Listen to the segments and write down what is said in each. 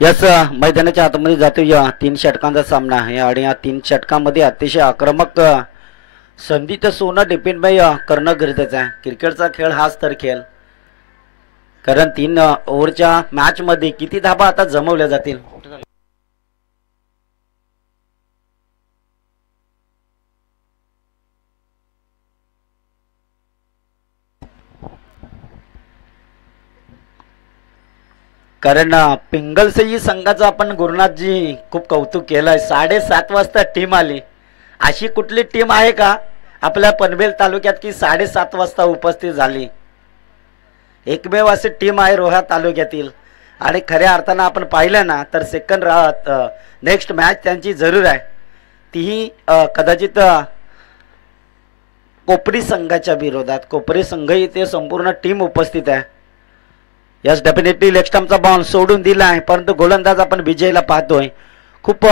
याच मैदानाच्या आतमध्ये जातो या 3 षटकांचा सामना आहे आणि या 3 षटकांमध्ये अतिशय आक्रमक संधी तर सोनं डिपेंड करणं गरजेचं आहे. क्रिकेटचा खेळ हाच तर खेळ, कारण 3 ओव्हरच्या मॅच मध्ये किती धाबा आता जमवल्या जातील. कारण पिंगलसई संघाचं आपण गुरुनाथजी खूप कौतुक केलंय. 7:30 वाजता टीम आली. अशी कुठली टीम आहे का आपल्या पनवेल तालुक्यात की 7:30 वाजता उपस्थित झाली? एकमेव अशी टीम आहे रोहा तालुक्यातील. आणि खऱ्या अर्थानं आपण पाहिलं ना तर सेकंड नेक्स्ट मॅच त्यांची जरूर आहे. तीही कदाचित कोपरी संघाच्या विरोधात. कोपरी संघ इथे संपूर्ण टीम उपस्थित आहे. यस, डेफिनेटली लेग स्टंपचा बॉल सोडून दिला आहे, परंतु गोलंदाज आपण विजयला पाहतोय. खूप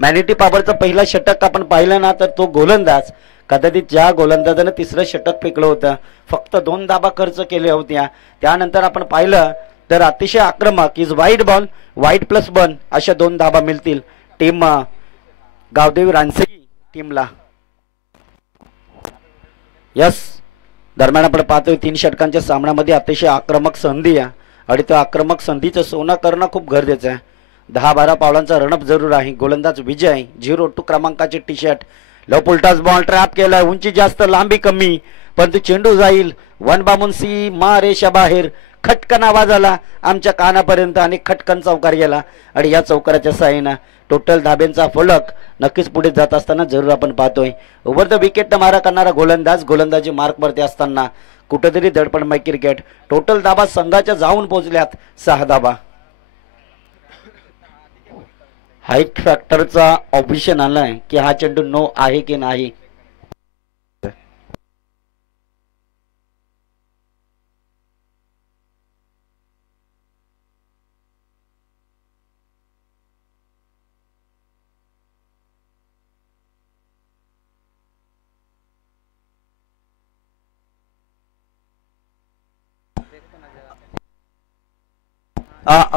मॅनिटी पॉवरचं पहिला षटक आपण पाहिलं ना तर तो गोलंदाज कदाचित ज्या गोलंदाजानं तिसरं षटक फेकलं होतं, फक्त 2 धाबा खर्च केल्या होत्या. त्यानंतर आपण पाहिलं तर अतिशय आक्रमक is wide ball, wide plus 1 अशा 2 धाबा मिळतील टीम गावदेवी रानसई टीमला. यस, दरम्यान आपण पाहतोय 3 षटकांच्या सामन्यामध्ये अतिशय आक्रमक संधी आहे आणि त्या आक्रमक संधीचं सोनं करणं खूप गरजेचं आहे. 10-12 पावलांचा रणअप जरूर आहे. गोलंदाज विजय 0-2 क्रमांकाचे टी शर्ट. लव उलटाच बॉल ट्रॅप केलाय. उंची जास्त, लांबी कमी, परंतु चेंडू जाईल 1 बामून सी मा रेषा बाहेर. खटकन आवाज आला आमच्या कानापर्यंत आणि खटकन चौकार गेला आणि या चौकाराच्या साहाय्यानं टोटल धाब्यांचा फलक नक्कीच पुढे जात असताना जरूर आपण पाहतोय. ओव्हर द विकेट मारा करणारा गोलंदाज गोलंदाजी मार्कवरती असताना कुठेतरी दडपणमय क्रिकेट. टोटल धाबा संघाच्या जाऊन पोहोचल्यात 6 धाबा. हाईट फॅक्टरचा ऑप्शन आलाय की हा चेंडू नो आहे की नाही.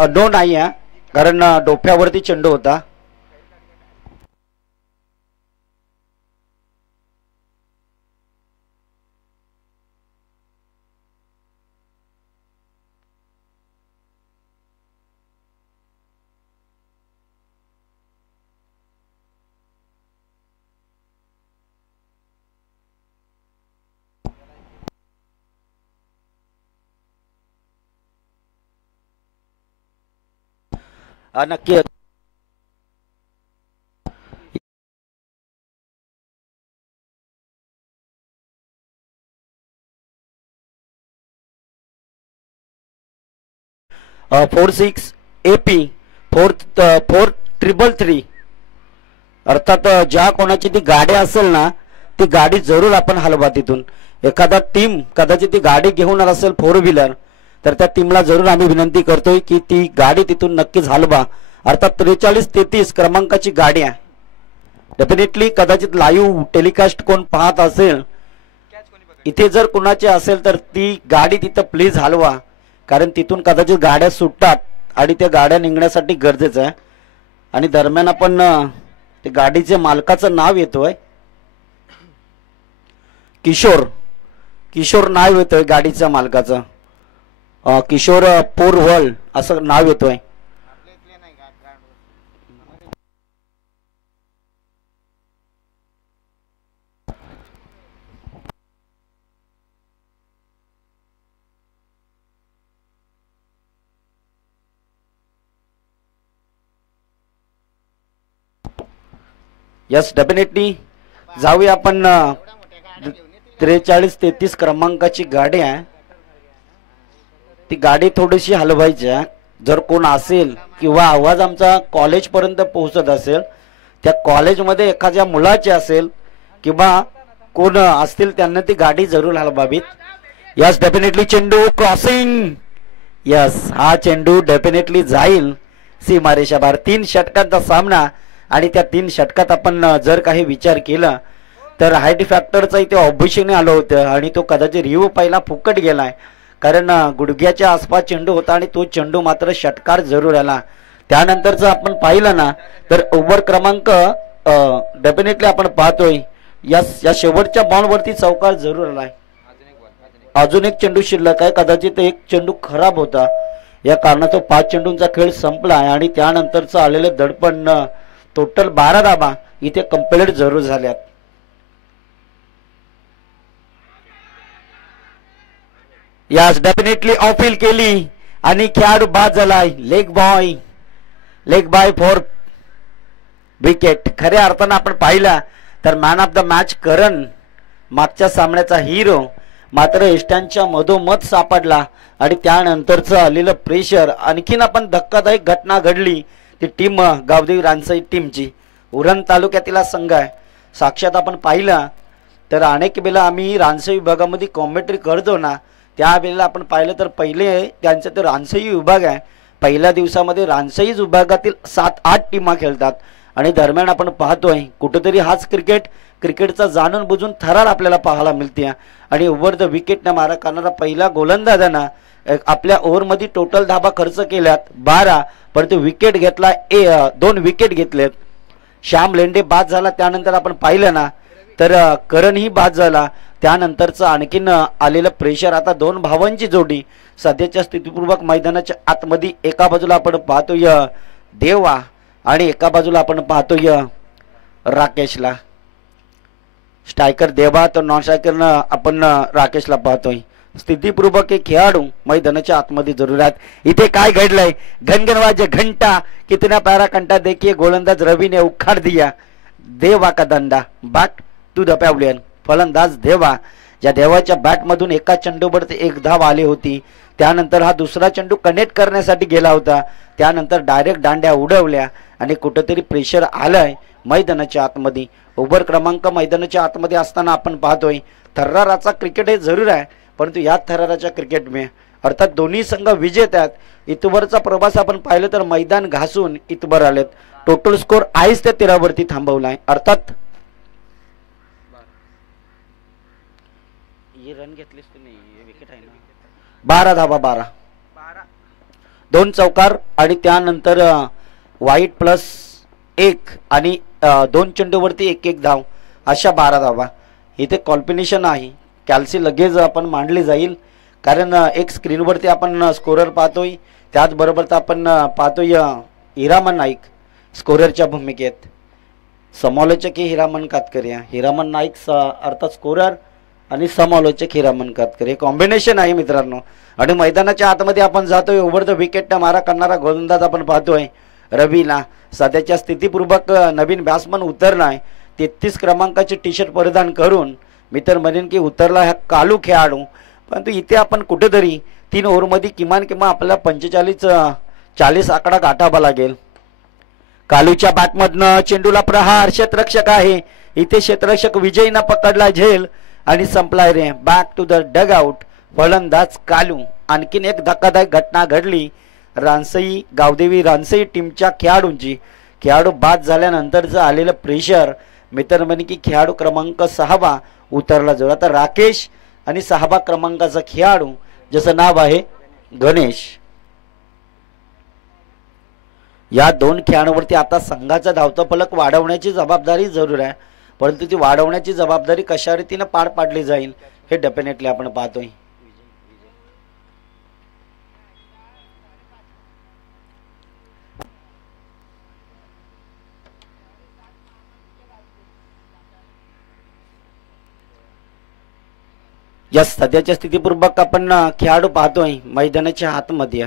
नो नाही आहे, कारण डोक्यावरती चेंडू होता. नक्की 4-6 AP 4-3-3 अर्थात ज्या कोणाची ती गाडी असेल ना ती गाडी जरूर आपण हलवा. तिथून एखादा टीम कदाचित ती गाडी घेऊन असेल 4 व्हीलर, तर त्या टीमला जरूर आम्ही विनंती करतोय की ती गाडी तिथून नक्कीच हलवा. अर्थात 43-33 क्रमांकाची गाडी आहे. डेफिनेटली कदाचित लाईव्ह टेलिकास्ट कोण पाहत असेल इथे जर कोणाची असेल तर ती गाडी तिथं प्लीज हलवा, कारण तिथून कदाचित गाड्या सुटतात आणि त्या गाड्या निघण्यासाठी गरजेचं आहे. आणि दरम्यान आपण ते गाडीचे मालकाचं नाव येतोय किशोर नाव येतोय गाडीच्या मालकाचं. किशोर पोरवल असं नाव येतोय. यस, डेफिनेटली जाऊया आपण. 43-33 क्रमांकाची गाडी आहे. ती गाडी थोडीशी हलवायची आहे. जर कोण असेल किंवा आवाज आमचा कॉलेज पर्यंत पोहोचत असेल, त्या कॉलेजमध्ये एखाद्या मुलाची असेल किंवा कोण असतील त्यांना ती गाडी जरूर हलवावीत. यस, डेफिनेटली चेंडू क्रॉसिंग. यस, हा चेंडू डेफिनेटली जाईल सीमारेषा बाहेर. 3 षटकांचा सामना आणि त्या 3 षटकात आपण जर काही विचार केला तर हाईट फॅक्टरचा इथे ऑब्जेक्शन आलं होतं आणि तो कदाचित रिव्ह्यू पहिला फुकट गेलाय, कारण गुडघ्याच्या आसपास चेंडू होता आणि तो चेंडू मात्र षटकार जरूर आला. त्यानंतरच आपण पाहिलं ना तर ओव्हर क्रमांक डेफिनेटली आपण पाहतोय या शेवटच्या बॉलवरती चौकार जरूर आलाय. अजून एक चेंडू शिल्लक आहे. कदाचित एक चेंडू खराब होता या कारणाचा 5 चेंडूंचा खेळ संपला आहे आणि त्यानंतरचं आलेले दडपण टोटल 12 धाबा इथे कंप्लीट जरूर झाल्यात. यास डेफिनेटली ऑफिल केली आणि खेळाडू बाद झालाय. Leg before wicket. खऱ्या अर्थानं आपण पाहिला तर मॅन ऑफ द मॅच करण मागच्या सामन्याचा हिरो मात्र एष्ट्यांच्या मधोमध सापडला आणि त्यानंतरचं आलेलं प्रेशर आणखीन आपण धक्कादायक घटना घडली ती टीम गावदेवी रानसई टीमची. उरण तालुक्यातील संघ आहे. साक्षात आपण पाहिला तर अनेक वेळेला आम्ही रानसई विभागामध्ये कॉमेंट्री करतो ना त्यावेळेला आपण पाहिलं तर पहिले त्यांचं तर रानसई विभाग आहे. पहिल्या दिवसामध्ये रानसई विभागातील 7-8 टीमा खेळतात आणि दरम्यान आपण पाहतोय कुठेतरी हाच क्रिकेटचा जाणून बुजून थरार आपल्याला पाहायला मिळते आणि ओव्हर द विकेटने मारा करणारा पहिला गोलंदाजांना आपल्या ओव्हरमध्ये टोटल धाबा खर्च केल्यात 12 परंतु विकेट घेतला 2 विकेट घेतलेत. श्याम लेंडे बाद झाला. त्यानंतर आपण पाहिलं ना तर करणही बाद झाला. त्यानंतरचं आणखीन आलेलं प्रेशर आता 2 भावांची जोडी सध्याच्या स्थितीपूर्वक मैदानाच्या आतमध्ये एका बाजूला आपण पाहतोय देवा आणि एका बाजूला आपण पाहतोय राकेशला. स्ट्रायकर देवा तर नॉन स्ट्रायकरनं आपण राकेशला पाहतोय. स्थितीपूर्वक एक खेळाडू मैदानाच्या आतमध्ये जरूर आहेत. इथे काय घडलंय घनघनवाजे घंटा कितना प्यारा कंटा देखिए गोलंदाज रवि ने उखाड़ दिया देवा का दंडा बॅट टू द पॅव्हलियन. फलंदाज देवा ज्या देवाच्या बॅटमधून एका चेंडूवर ते 1 धाव आली होती. त्यानंतर हा दुसरा चेंडू कनेक्ट करण्यासाठी गेला होता. त्यानंतर डायरेक्ट दांड्या उडवल्या आणि कुठेतरी प्रेशर आलंय मैदानाच्या आतमध्ये. ओव्हर क्रमांक मैदानाच्या आतमध्ये असताना आपण पाहतोय थराराचा क्रिकेट हे जरूर आहे परंतु या थराराच्या क्रिकेट में अर्थात दोन्ही संघ विजेत आहेत. इथवरचा प्रवास आपण पाहिलं तर मैदान घासून इथवर आलेत. टोटल स्कोर 22 ते 13 वरती थांबवलाय. अर्थात रन घेतलीस तुम्ही विकेट आहे ना 12 धाबा 12 2 चौकार आणि त्यानंतर वाईट प्लस 1 आणि 2 चेंडूवरती 1-1 धाव अशा 12 धावा. इथे कॉम्बिनेशन आहे. कॅल्सी लगेच आपण मांडली जाईल कारण एक स्क्रीनवरती आपण स्कोरर पाहतोय त्याचबरोबर तर आपण पाहतोय हिरामन नाईक स्कोररच्या भूमिकेत. समालोचक हे हिरामन कातकरी. हिरामन नाईक अर्थात स्कोरर आणि समालोचक हिरामन कातकर हे कॉम्बिनेशन आहे मित्रांनो. आणि मैदानाच्या आतमध्ये आपण जातोय ओव्हर द विकेटने मारा करणारा गोलंदाज आपण पाहतोय रवीला. सध्याच्या स्थितीपूर्वक नवीन बॅट्समन उतरलाय 33 क्रमांकाचे टी शर्ट परिधान करून. मी तर म्हणेन की उतरला हा कालू खेळाडू परंतु इथे आपण कुठेतरी 3 ओव्हरमध्ये किमान आपल्याला 45-40 आकडा गाठावा लागेल. कालूच्या बॅटमधनं चेंडूला प्रहार. क्षेत्ररक्षक आहे इथे. क्षेत्ररक्षक विजयीनं पकडला झेल आणि संपलाय रे. Back to the dugout. फलंदाज कालू. आणखीन एक धक्कादायक घटना घडली रानसई गावदेवी रानसई टीमच्या खेळाडूंची. खेळाडू बाद झाल्यानंतरचं आलेलं प्रेशर मित्र म्हणे की खेळाडू क्रमांक 6 उतरला जवळ. आता राकेश आणि 6 क्रमांकाचा खेळाडू ज्याचं नाव आहे गणेश. या 2 खेळाडूंवरती आता संघाचा धावता फलक वाढवण्याची जबाबदारी जरूर आहे परंतु ती वाढवण्याची जबाबदारी कशा रीतीने पार पाडली जाईल हे डेफिनेटली आपण पाहतोय. या सध्याच्या स्थितीपूर्वक आपण खेळाडू पाहतोय मैदानाच्या आतमध्ये.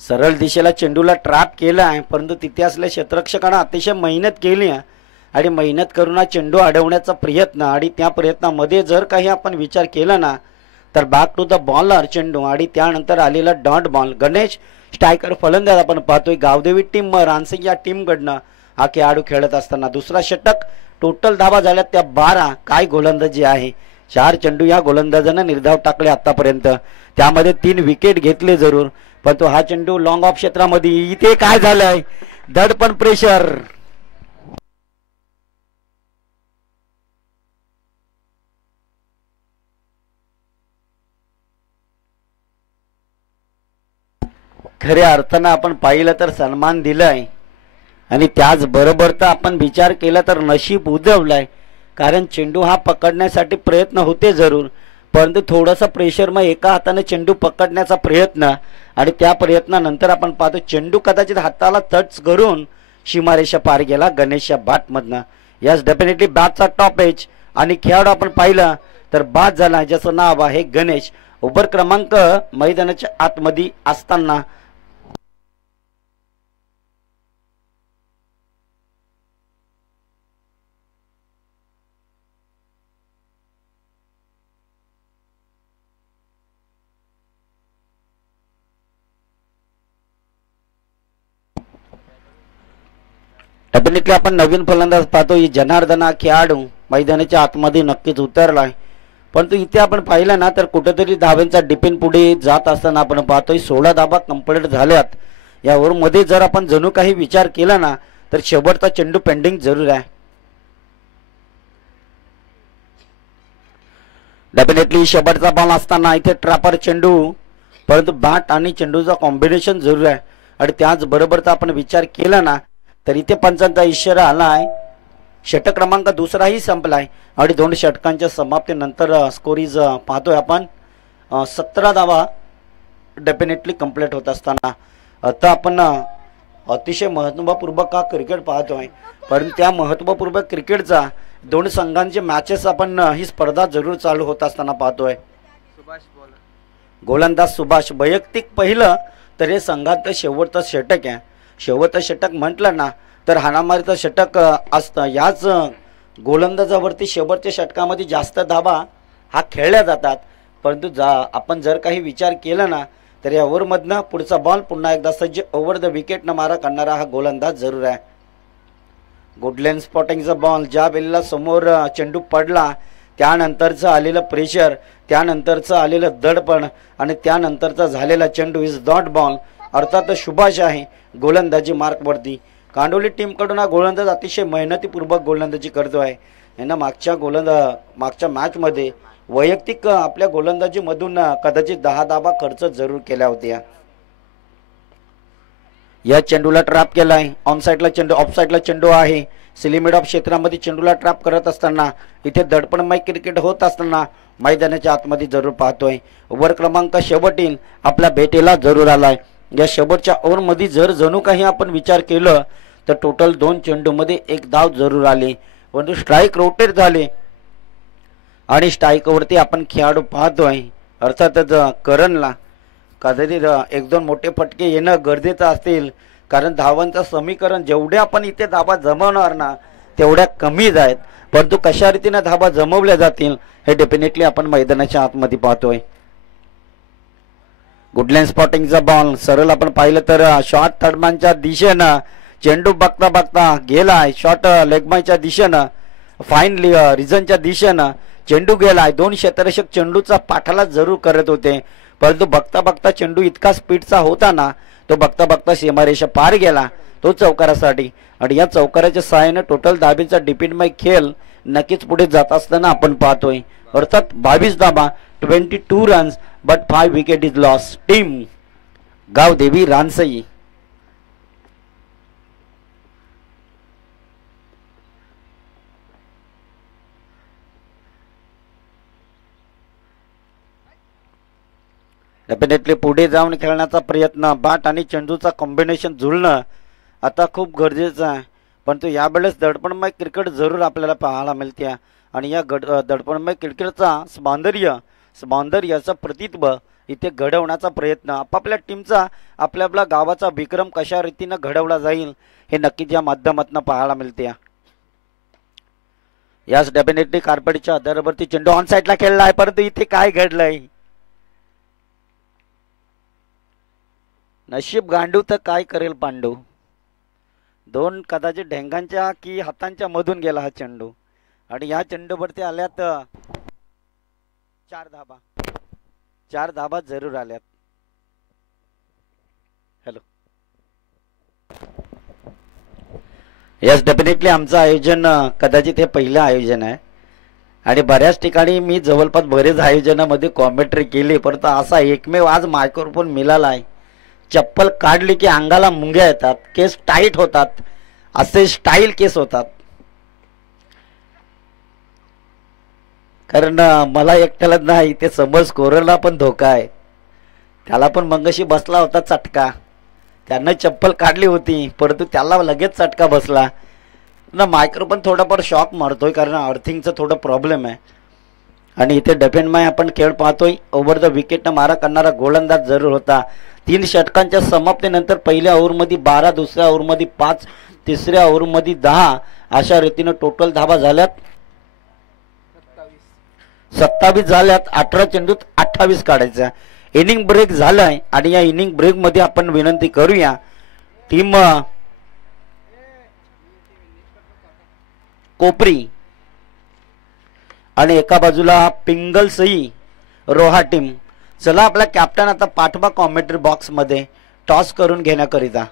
सरळ दिशेला चेंडूला ट्रॅप केला आहे परंतु तिथे असलेल्या क्षेत्ररक्षकांना अतिशय मेहनत केली आहे आणि मेहनत करून हा चेंडू अडवण्याचा प्रयत्न आणि त्या प्रयत्नामध्ये जर काही आपण विचार केला ना तर बॅक टू द बॉलर चेंडू आणि त्यानंतर आलेला डॉट बॉल. गणेश स्ट्रायकर फलंदाज आपण पाहतोय गावदेवी टीम रानसिंग या टीमकडनं हा खेळाडू खेळत असताना. दुसरा षटक. टोटल धावा झाल्यात त्या 12. काय गोलंदाजी आहे. 4 चेंडू या गोलंदाजानं निर्धाव टाकले आतापर्यंत. त्यामध्ये 3 विकेट घेतले जरूर परंतु हा चेंडू लॉंग ऑफ क्षेत्रामध्ये. इथे काय झालंय दडपण प्रेशर. खऱ्या अर्थानं आपण पाहिलं तर सन्मान दिलाय आणि त्याचबरोबर तर आपण विचार केला तर नशीब उजवलाय. कारण चेंडू हा पकडण्यासाठी प्रयत्न होते जरूर, परंतु थोडंसं प्रेशर मग एका हाताने चेंडू पकडण्याचा प्रयत्न आणि त्या प्रयत्नानंतर आपण पाहतो चेंडू कदाचित हाताला टच करून सीमारेषा पार गेला गणेशच्या बॅटमधनं. यस डेफिनेटली बॅटचा टॉप एज आणि खेळाडू आपण पाहिलं तर बाद झाला ज्याचं नाव आहे गणेश. ओव्हर क्रमांक मैदानाच्या आतमध्ये असताना डेफिनेटली आपण नवीन फलंदाज पाहतो. ही जनार्दन हा खेळाडू मैदानाच्या आतमध्ये नक्कीच उतरलाय, परंतु इथे आपण पाहिलं ना तर कुठेतरी धाब्यांचा डिपेंड पुढे जात असताना आपण पाहतोय 16 धाबा कंप्लीट झाल्यात. या ओव्हरमध्ये जर आपण जणू काही विचार केला ना तर शेवटचा चेंडू पेंडिंग जरूर आहे. डेफिनेटली शेवटचा बॉल असताना इथे ट्रॅपर चेंडू, परंतु बॅट आणि चेंडूचा कॉम्बिनेशन जरूर आहे. आणि त्याचबरोबरचा आपण विचार केला ना तर इथे पंचांचा इशारा आलाय. षटक क्रमांक दुसराही संपलाय आणि 2 षटकांच्या समाप्तीनंतर स्कोरीज पाहतोय आपण 17 धावा डेफिनेटली कंप्लीट होत असताना. आता आपण अतिशय महत्त्वपूर्वक हा क्रिकेट पाहतोय, परंतु त्या महत्त्वपूर्वक क्रिकेटचा 2 संघांचे मॅचेस आपण ही स्पर्धा जरूर चालू होत असताना पाहतोय. गोलंदाज सुभाष वैयक्तिक पहिलं तर हे संघात शेवटचं षटक आहे. शेवटचं षटक म्हटलं ना तर हाणामारीचं षटक असतं. याच गोलंदाजावरती शेवटच्या षटकामध्ये जास्त धावा हा खेळल्या जातात, परंतु आपण जर काही विचार केला ना तर या ओव्हरमधनं पुढचा बॉल पुन्हा एकदा सज्ज ओव्हर द विकेटनं मारा करणारा हा गोलंदाज जरूर आहे. गुडलेन स्पॉटिंगचा बॉल ज्या वेळेला समोर चेंडू पडला त्यानंतरचं आलेलं प्रेशर, त्यानंतरचं आलेलं दडपण आणि त्यानंतरचा झालेला चेंडू इज डॉट बॉल. अर्थात सुभाष आहे गोलंदाजी मार्कवरती. कांडोली टीमकडून हा गोलंदाज अतिशय मेहनतीपूर्वक गोलंदाजी करतो आहे. यांना मागच्या मॅचमध्ये वैयक्तिक आपल्या गोलंदाजीमधून कदाचित 10 धाबा खर्च जरूर केल्या होत्या. या चेंडूला ट्रॅप केलाय. ऑन साईडला चेंडू, ऑफ साईडला चेंडू आहे. सिलिमिड ऑफ क्षेत्रामध्ये चेंडूला ट्रॅप करत असताना इथे दडपणमय क्रिकेट होत असताना मैदानाच्या आतमध्ये जरूर पाहतोय. ओव्हर क्रमांक शेवटील आपल्या भेटीला जरूर आलाय. या शेवटच्या ओव्हरमध्ये जर जणू काही आपण विचार केलं तर टोटल 2 चेंडूमध्ये 1 धाव जरूर आली, परंतु स्ट्राईक रोटेट झाले आणि स्ट्राईकवरती आपण खेळाडू पाहतोय. अर्थातच करणला कदाचित 1-2 मोठे फटके येणं गरजेचं असतील, कारण धावांचं समीकरण जेवढे आपण इथे धाबा जमवणार ना तेवढ्या कमीच आहेत, परंतु कशा रीतीने धाबा जमवल्या जातील हे डेफिनेटली आपण मैदानाच्या आतमध्ये पाहतोय. गुडलँड स्पॉटिंगचा बॉल सरळ आपण पाहिलं तर शॉर्ट थर्डमॅनच्या दिशेनं चेंडू बघता बघता गेलाय. शॉर्ट लेगमायच्या दिशेनं, फाईन रिझनच्या दिशेनं चेंडू गेलाय. 2 क्षेत्ररक्षक चेंडूचा पाठाला जरूर करत होते, परंतु बघता बघता चेंडू इतका स्पीडचा होता ना तो बघता बघता सीमारेषा पार गेला तो चौकारासाठी. आणि या चौकाराच्या सहाय्याने टोटल धाबीचा डिपेंडमय खेळ नक्कीच पुढे जात असताना आपण पाहतोय. अर्थात 22 धाबा, 22 runs, but 5 wicket is loss. Team Gavdevi Ransai. Definitely पुढे जाऊन खेळण्याचा प्रयत्न, बॅट आणि चेंडूचा कॉम्बिनेशन जुळणं आता खूप गरजेचं आहे, परंतु यावेळेस दडपणमय क्रिकेट जरूर आपल्याला पाहायला मिळते. आणि या दडपणमय क्रिकेटचा सौंदर्याचं प्रतित्व इथे घडवण्याचा प्रयत्न, आपापल्या टीमचा आपल्या गावाचा विक्रम कशा रीतीनं घडवला जाईल हे नक्कीच या माध्यमातून पाहायला मिळते. यास डेफिनेटली कार्पेटच्या आधारावरती चेंडू ऑन साईडला खेळला आहे, परंतु इथे काय घडलंय, नशीब गांडू तर काय करेल पांडू. 2 कदाचित ढेंगांच्या की हातांच्या मधून गेला हा चेंडू आणि या चेंडूवरती आल्यात 4 धाबा जरूर आल्यात. हॅलो, यस डेफिनेटली आमचं आयोजन कदाचित हे पहिलं आयोजन आहे आणि बऱ्याच ठिकाणी मी जवळपास बरेच आयोजनामध्ये कॉमेंट्री केली, परंतु असा एकमेव आज मायक्रोफोन मिळाला आहे चप्पल काढली की अंगाला मुंग्या येतात, केस टाईट होतात, असे स्टाईल केस होतात. कारण मला एकट्याला नाही, ते समोर स्कोररला पण धोका आहे. त्याला पण मंगशी बसला होता चटका, त्यानं चप्पल काढली होती परंतु त्याला लगेच चटका बसला ना. मायक्रो पण थोडाफार शॉक मारतोय कारण अर्थिंगचं थोडं प्रॉब्लेम आहे. आणि इथे डफेनमाय आपण खेळ पाहतोय. ओव्हर द विकेटनं मारा करणारा गोलंदाज जरूर होता. 3 षटकांच्या समाप्तीनंतर पहिल्या ओव्हरमध्ये 12, दुसऱ्या ओव्हरमध्ये 5, तिसऱ्या ओव्हरमध्ये 10 अशा रीतीनं टोटल धावा झाल्यात 27 झाल्यात. 18 चेंडूत 28 काढायच्या. इनिंग ब्रेक झालाय आणि या इनिंग ब्रेक मध्ये आपण विनंती करूया टीम कोपरी आणि एका बाजूला पिंगलसई रोहा टीम. चला आपला कॅप्टन आता पाठवा कॉमेंट्री बॉक्स मध्ये टॉस करून घेण्याकरिता.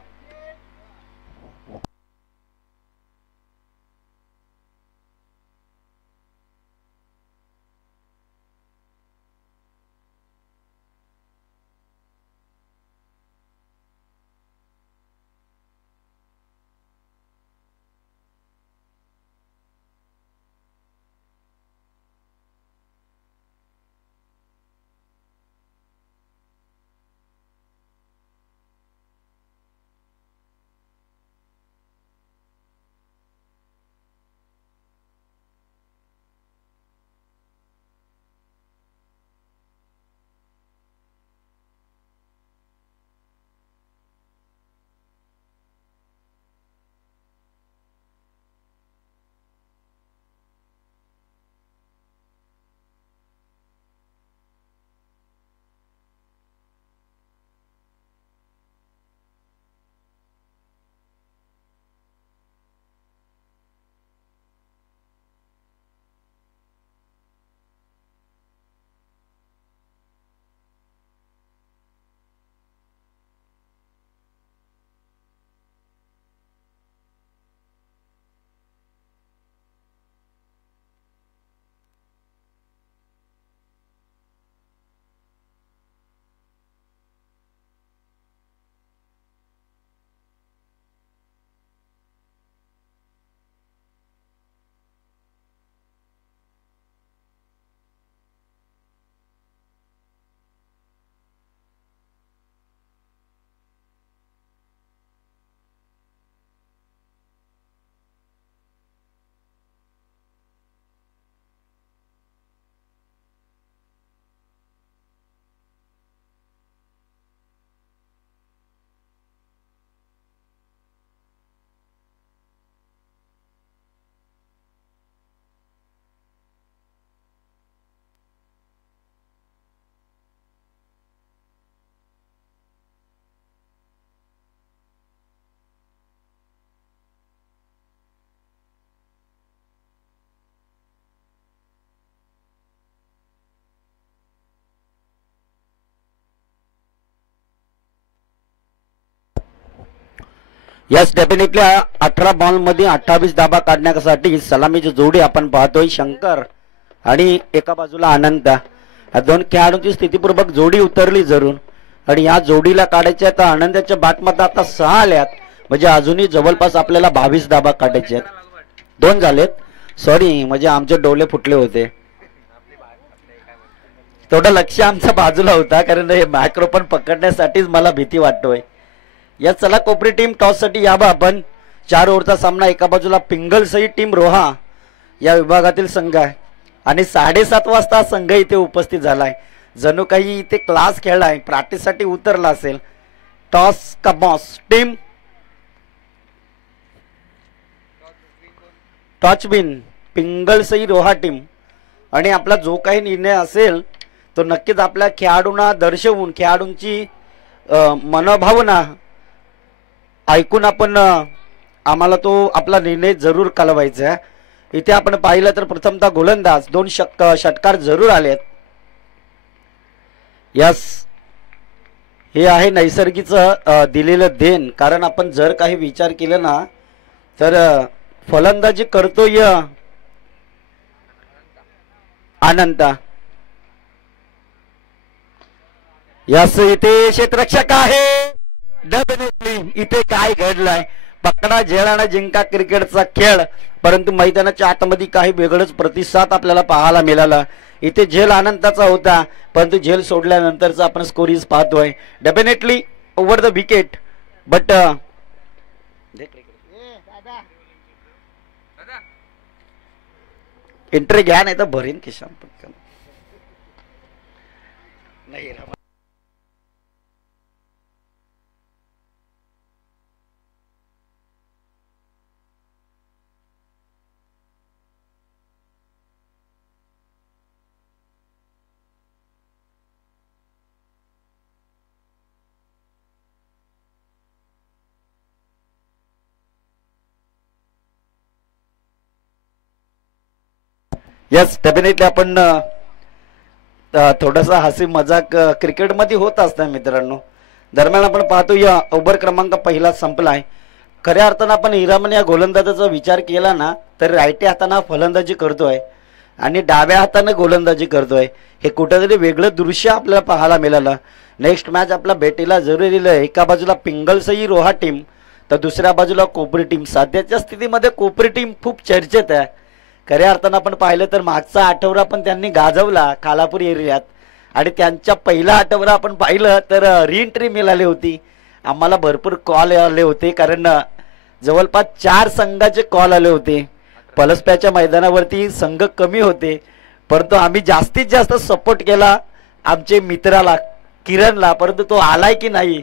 यस डेफिनेटली 18 बॉल मध्ये 28 धाबा काढण्यासाठी सलामीची जोडी आपण पाहतोय. शंकर आणि एका बाजूला आनंद. या दोन खेळाडूंची स्थितीपूर्वक जोडी उतरली जरूर आणि या जोडीला काढायच्या तर आनंदाच्या बॅटमध्ये आता 6 आल्यात म्हणजे अजूनही जवळपास आपल्याला 22 धाबा काढायचे आहेत. 2 झालेत सॉरी म्हणजे आमचे डोळे फुटले होते. थोडं लक्ष आमच्या बाजूला होता कारण हे मॅक्रो पण पकडण्यासाठीच मला भीती वाटतोय. या चला कोपरी टीम टॉस साठी यावं आपण. 4 ओव्हरचा सामना. एका बाजूला पिंगलसई टीम रोहा या विभागातील संघ आहे आणि 7:30 वाजता संघ इथे उपस्थित झालाय. जणू काही इथे क्लास खेळलाय, प्रॅक्टिस साठी उतरला असेल. टॉस का बॉस टीम टॉचबिन पिंगलसई रोहा टीम. आणि आपला जो काही निर्णय असेल तो नक्कीच आपल्या खेळाडूंना दर्शवून खेळाडूंची मनोभावना ऐकून आपण आम्हाला तो आपला निर्णय जरूर कळवायचा आहे. इथे आपण पाहिलं तर प्रथमतः गोलंदाज 2 षटकार जरूर आलेत. यस हे आहे नैसर्गिकचं दिलेलं देण. कारण आपण जर काही विचार केला ना तर फलंदाजी करतोय आनंद. यस इथे क्षेत्ररक्षक आहे डेफिनेटली इथे काय घडलंय, पकडा झेल आणि जिंका क्रिकेटचा खेळ, परंतु मैदानाच्या आतमध्ये काही वेगळंच प्रतिसाद आपल्याला पाहायला मिळाला. इथे झेल आनंदाचा होता, परंतु झेल सोडल्यानंतरचा आपण स्कोरीज पाहतोय. Definitely over the wicket, but entry घ्या नाही तर भरीन किशान पटकन. नाही यस डेफिनेटली आपण थोडासा हसी मजाक क्रिकेटमध्ये होत असतं मित्रांनो. दरम्यान आपण पाहतो या ओव्हर क्रमांक पहिला संपलाय. खऱ्या अर्थानं आपण हिरामन या गोलंदाजाचा विचार केला ना तर राईट हाताने फलंदाजी करतोय आणि डाव्या हाताने गोलंदाजी करतोय. हे कुठेतरी वेगळं दृश्य आपल्याला पाहायला मिळालं. नेक्स्ट मॅच आपला भेटीला जरूर दिलं. एका बाजूला पिंगलसई रोहा टीम तर दुसऱ्या बाजूला कोपरी टीम. सध्याच्या स्थितीमध्ये कोपरी टीम खूप चर्चेत आहे. खऱ्या अर्थानं आपण पाहिलं तर मागचा आठवडा पण त्यांनी गाजवला खालापूर एरियात आणि त्यांच्या पहिला आठवडा आपण पाहिलं तर रिएंट्री मिळाली होती. आम्हाला भरपूर कॉल आले होते, कारण जवळपास 4 संघाचे कॉल आले होते. पलसप्याच्या मैदानावरती संघ कमी होते, परंतु आम्ही जास्तीत जास्त सपोर्ट केला आमचे मित्राला किरणला, परंतु तो आलाय की नाही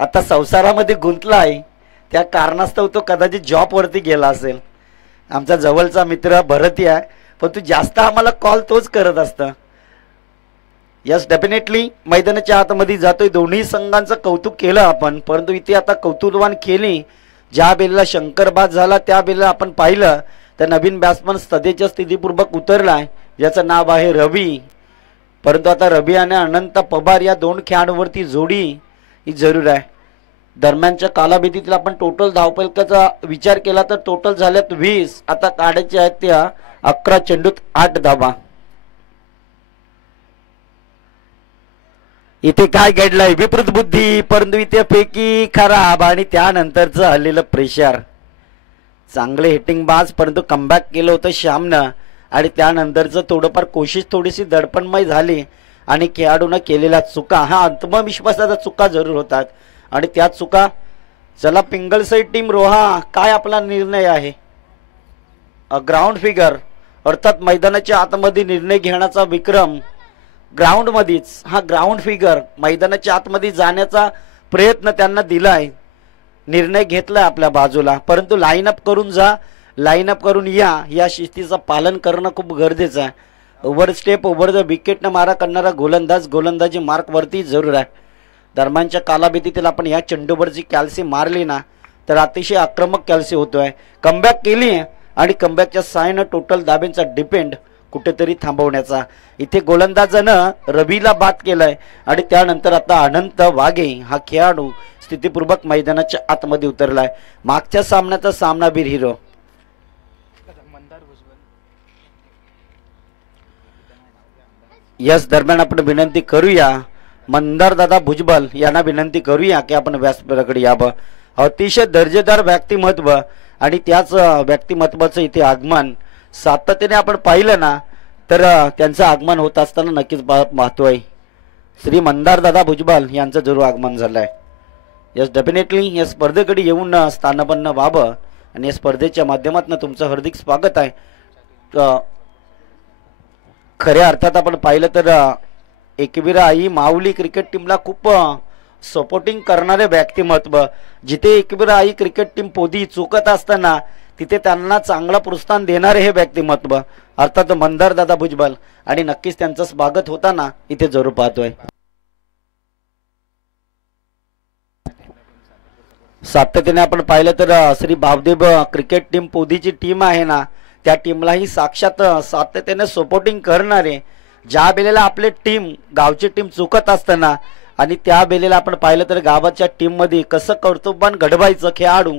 आता संसारामध्ये गुंतला आहे, त्या कारणास्तव तो कदाचित जॉबवरती गेला असेल. आमचा जवळचा मित्र भरती आहे, पण तू जास्त आम्हाला कॉल तोच करत असतं. यस डेफिनेटली मैदानाच्या आतमध्ये जातोय. दोन्ही संघांचं कौतुक केलं आपण, परंतु इथे आता कौतुकवान केली. ज्या बेलेला शंकर बाद झाला त्या बेलेला आपण पाहिलं तर नवीन बॅट्समन सध्याच्या स्थितीपूर्वक उतरलाय, ज्याचं नाव आहे रवी. परंतु आता रवी आणि अनंत पवार या 2 खेळाडूंवरती जोडी ही जरूर आहे. दरम्यानच्या कालावधीतील आपण टोटल धावफलकाचा विचार केला तर टोटल झाल्यात 20. आता काढायचे आहेत त्या 11 चेंडूत 8 धावा. इथे काय घडलंय, विपरीत बुद्धी, परंतु इथे फेकी खराब आणि त्यानंतरचं आलेलं प्रेशर. चांगले हिटिंग बाज, परंतु कमबॅक केलं होतं श्यामनं आणि त्यानंतरचं थोडंफार कोशिश थोडीशी दडपणमय झाली आणि खेळाडूनं केलेल्या चुका, हा आत्मविश्वासाचा चुका जरूर होतात आणि त्या चुका. चला पिंगलसई टीम रोहा, काय आपला निर्णय आहे? ग्राउंड फिगर अर्थात मैदानाच्या आतमध्ये निर्णय घेण्याचा विक्रम ग्राउंड मध्येच. हा ग्राउंड फिगर मैदानाच्या आतमध्ये जाण्याचा प्रयत्न त्यांना दिलाय, निर्णय घेतलाय आपल्या बाजूला, परंतु लाईनअप करून जा, लाईनअप करून या शिस्तीचं पालन करणं खूप गरजेचं आहे. ओव्हर स्टेप ओव्हर द विकेटनं मारा करणारा गोलंदाज गोलंदाजी मार्कवरती जरूर आहे. दरम्यानच्या कालावधीतील आपण या चेंडूवरची कॅल्सी मारली ना तर अतिशय आक्रमक कॅल्सी होतोय. कमबॅक केली आणि कमबॅकच्या साहाय्यानं टोटल धाब्यांचा डिपेंड कुठेतरी थांबवण्याचा. इथे गोलंदाजानं रवीला बाद केलाय आणि त्यानंतर आता अनंत वाघे हा खेळाडू स्थितीपूर्वक मैदानाच्या आतमध्ये उतरलाय. मागच्या सामन्याचा सामनावीर हिरो. यस दरम्यान आपण विनंती करूया मंदार दादा भुजबल यांना विनंती करूया की आपण व्यासपीठाकडे यावं. अतिशय दर्जेदार व्यक्तिमत्व आणि त्याच व्यक्तिमत्वाचं इथे आगमन सातत्याने आपण पाहिलं ना तर त्यांचं आगमन होत असताना नक्कीच पाहतोय. श्री मंदार दादा भुजबल यांचं जरूर आगमन झालंय. यस डेफिनेटली या स्पर्धेकडे येऊन स्थानपन्न व्हावं आणि या स्पर्धेच्या माध्यमातून तुमचं हार्दिक स्वागत आहे. खऱ्या अर्थात आपण पाहिलं तर एकविरा आई माऊली क्रिकेट टीमला खूप सपोर्टिंग करणारे व्यक्तिमत्व. जिथे एकविरा आई क्रिकेट टीम पोदी चुकत असताना तिथे त्यांना चांगला प्रोत्साहन देणारे हे व्यक्तिमत्व अर्थात मंदार दादा भुजबल आणि नक्कीच त्यांचं स्वागत होताना इथे जरूर पाहतोय. सातत्याने आपण पाहिलं तर श्री भावदेव क्रिकेट टीम पोदीची टीम आहे ना त्या टीमलाही साक्षात सातत्याने सपोर्टिंग करणारे. ज्या वेळेला आपले टीम गावची टीम चुकत असताना आणि त्या वेळेला आपण पाहिलं तर गावाच्या टीम मध्ये कसं कर्तव्यवान घडवायचं खेळाडू